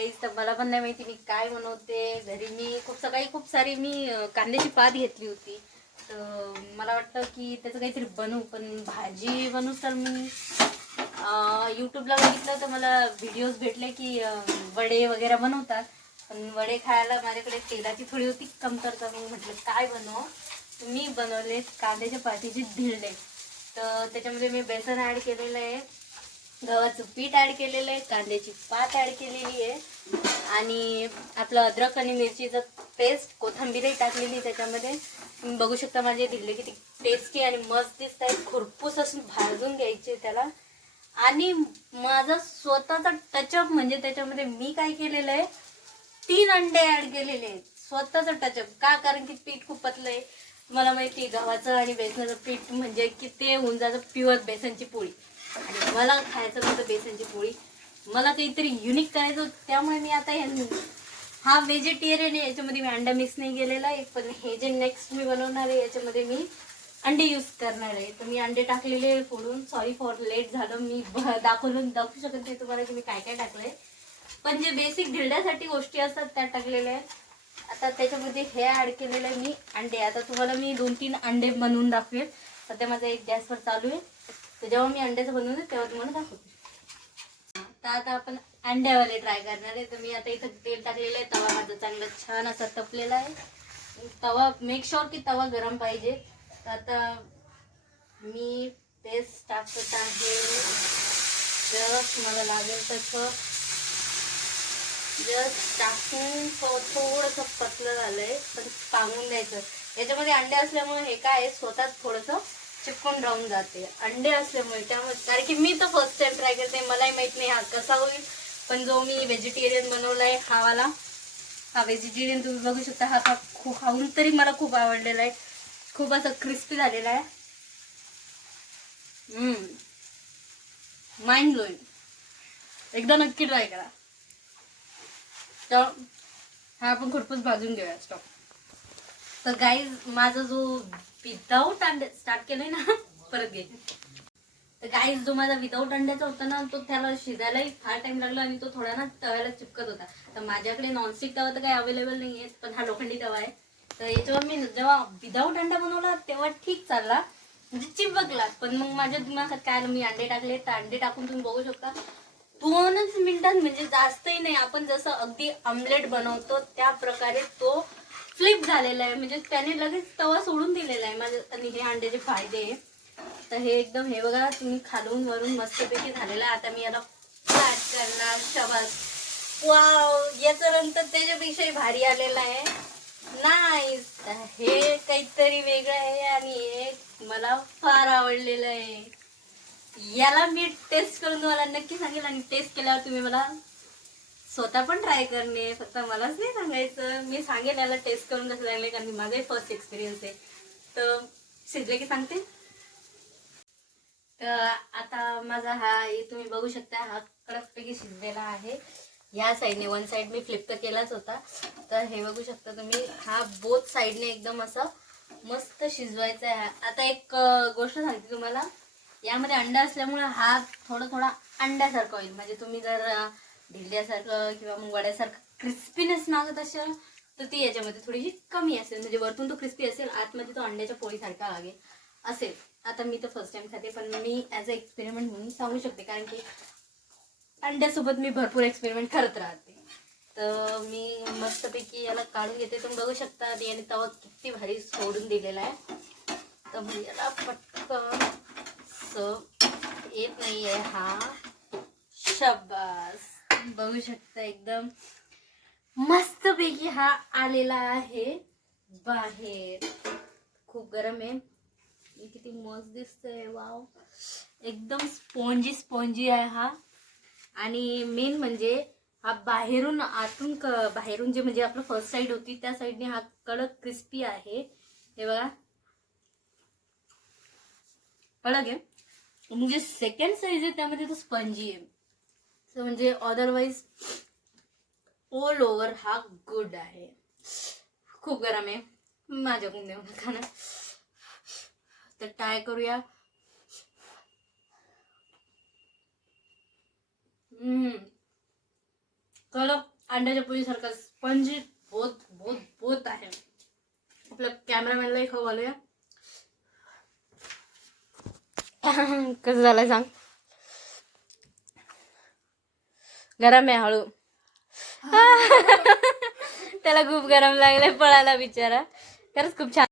गाईस, तर मला पण नाही माहिती मी काय बनवते. घरी मी खूप सारी कांद्याची पात घेतली होती. तर मला वाटतं की त्याचं काहीतरी बनवू, पण भाजी बनवू तर मी यूट्यूबला बघितलं तर मला व्हिडिओज भेटले की वडे वगैरे बनवतात. पण वडे खायला माझ्याकडे तेलाची थोडी होती कमतरता, मग म्हटलं काय बनव. मी बनवले कांद्याच्या पातीचे धिरडे. तर त्याच्यामध्ये मी बेसन ॲड केलेलं आहे, गव्हाचं पीठ ॲड केलेलं आहे, कांद्याची पात ॲड केलेली आहे आणि आपलं अद्रक आणि मिरचीचं पेस्ट, कोथिंबीरही टाकलेली त्याच्यामध्ये. तुम्ही बघू शकता माझे धिरडे किती टेस्टी आणि मस्त दिसत आहेत. खरपूस असून भाजून घ्यायचे त्याला. आणि माझा स्वतःचा टचअप म्हणजे त्याच्यामध्ये मी काय केलेलं आहे, 3 अंडे ॲड केलेले आहेत. स्वतःचा टचअप का, कारण की पीठ खूप पतलं आहे. मला माहिती गव्हाचं आणि बेसनाचं पीठ म्हणजे की ते होऊन जातं प्युअर बेसनची पोळी. आणि मला खायचं नव्हतं बेसनची पोळी, मला काहीतरी युनिक करायचं. त्यामुळे मी आता हा व्हेजिटेरियन आहे, याच्यामध्ये मी अंडा मिक्स नाही केलेला आहे. पण हे जे नेक्स्ट मी बनवणार आहे याच्यामध्ये मी अंडे यूज करणार आहे. तर मी अंडे टाकलेले फोडून. सॉरी फॉर लेट झालं, मी दाखवू शकत नाही तुम्हाला की मी काय काय टाकलंय. पण जे बेसिक धिरड्यासाठी गोष्टी असतात त्या टाकलेल्या आहेत. आता त्याच्यामध्ये हे ॲड केलेलं आहे मी अंडे. आता तुम्हाला मी 2-3 अंडे बनवून दाखवेल. सध्या माझा एक गॅसवर चालू आहे, तर जेव्हा मी अंड्याचं बनवते तेव्हा तुम्हाला दाखवते. तर आता आपण अंड्यावाले ट्राय करणार आहे. तर मी आता इथं तेल टाकलेलं आहे. तवा माझा चांगला छान असा तपलेला आहे. तवा मेक शुअर की तवा गरम पाहिजे. तर आता मी पेस्ट टाकत आहे, जस्ट मला लागेल तसं. जस्ट टाकून थोडंसं पतलं झालंय, पण पांगून द्यायचं. याच्यामध्ये अंडे असल्यामुळे हे काय स्वतःच थोडंसं चिपकून राहून जाते अंडे असल्यामुळे. त्यामुळे कारण की मी तर फर्स्ट टाइम ट्राय करते, मलाही माहित नाही हा कसा होईल. पण जो मी व्हेजिटेरियन बनवलाय हा व्हेजिटेरियन तुम्ही बघू शकता. हा खाऊन तरी मला खूप आवडलेला आहे. खूप असं क्रिस्पी झालेला आहे. Mind blowing. एकदा नक्की ट्राय करा. तर हा आपण खरपूस भाजून घेऊया स्टॉप. तर गाईज, माझा जो विदाऊट अंडे स्टार्ट केलंय ना परत घे. तर गाईज, जो माझा विदाऊट अंड्याचा होता ना, तो त्याला शिजायलाही फार टाइम लागला आणि तो थोडा ना तव्याला चिपकत होता. तर माझ्याकडे नॉनस्टिक तवा तर काही अवेलेबल नाही आहे, पण हा लोखंडी तवा आहे. तर याच्यावर मी जेव्हा विदाऊट अंडा बनवला तेव्हा ठीक चालला, म्हणजे चिपकला. पण मग माझ्या दिमागात काय, मी अंडे टाकले. तर अंडे टाकून तुम्ही बघू शकता 2च मिनिटात, म्हणजे जास्तही नाही, आपण जसं अगदी ऑमलेट बनवतो त्या प्रकारे तो फ्लिप झालेला आहे. म्हणजे त्याने लगेच तवा सोडून दिलेला आहे माझं. आणि हे अंड्याचे फायदे. तर हे एकदम, हे बघा तुम्ही, खालून वरून मस्तपैकी झालेलं आहे. आता मी याला फ्लॅट करणार. शबास, वाव, याचं नंतर त्याच्यापेक्षाही भारी आलेला आहे. नाईस. हे काहीतरी वेगळं आहे आणि हे मला फार आवडलेलं आहे. याला मी टेस्ट करून तुम्हाला नक्की सांगेल, आणि टेस्ट केल्यावर तुम्ही मला स्वतः पण ट्राय करणे, फक्त मलाच नाही सांगायचं. मी सांगेल याला टेस्ट करून कसं लागले, कारण माझाही फर्स्ट एक्सपिरियन्स आहे. तर शिजले की सांगते. तर आता माझा तुम्ही बघू शकता, हा कडकपैकी शिजलेला आहे. या साईडने वन साईड मी फ्लिप तर केलाच होता. तर हे बघू शकता तुम्ही, हा बोथ साईडने एकदम असं मस्त शिजवायचा आहे. आता एक गोष्ट सांगते तुम्हाला, यामध्ये अंडा असल्यामुळे हा थोडा अंड्यासारखं होईल. म्हणजे तुम्ही जर धिरड्यासारखं किंवा मग वड्यासारखं क्रिस्पीनेस मागत असेल तर ती याच्यामध्ये थोडीशी कमी असेल. म्हणजे वरतून तो क्रिस्पी असेल, आतमध्ये तो अंड्याच्या पोळीसारखा लागेल असेल. आता मी तर फर्स्ट टाइम खाते, पण मी ॲज अ एक्सपेरिमेंट म्हणून सांगू शकते, कारण की अंड्यासोबत मी भरपूर एक्सपेरिमेंट करत राहते. तर मी मस्तपैकी याला काढून घेते. तुम्ही बघू शकता याने तवा किती भारी सोडून दिलेला आहे. तर मी याला पटकन येत नाही आहे हा. शाबास, बघू शकता एकदम मस्तपैकी हा आलेला आहे बाहेर. खूप गरम आहे. किती मस्त दिसतंय, वाव. एकदम स्पॉन्जी आहे हा. आणि मेन म्हणजे हा बाहेरून बाहेरून जे म्हणजे आपलं फर्स्ट साईड होती त्या साईडने हा कडक क्रिस्पी आहे. हे बघा, कडक आहे. म्हणजे सेकंड साईज आहे त्यामध्ये तो स्पंजी आहे. सो म्हणजे अदरवाईज ऑल ओव्हर हा गुड आहे. खूप गरम आहे, माझ्याकडून देऊ नका ना. तर ट्राय करूया. कडक अंड्याच्या पोळीसारखा स्पंज बहुत बहुत बहुत आहे. आपल्या कॅमेरामॅनलाही खाऊ घालूया. कसं झालंय सांग. गरम आहे हळू. त्याला खूप गरम लागलंय, पळायला बिचारा. खरंच खूप छान.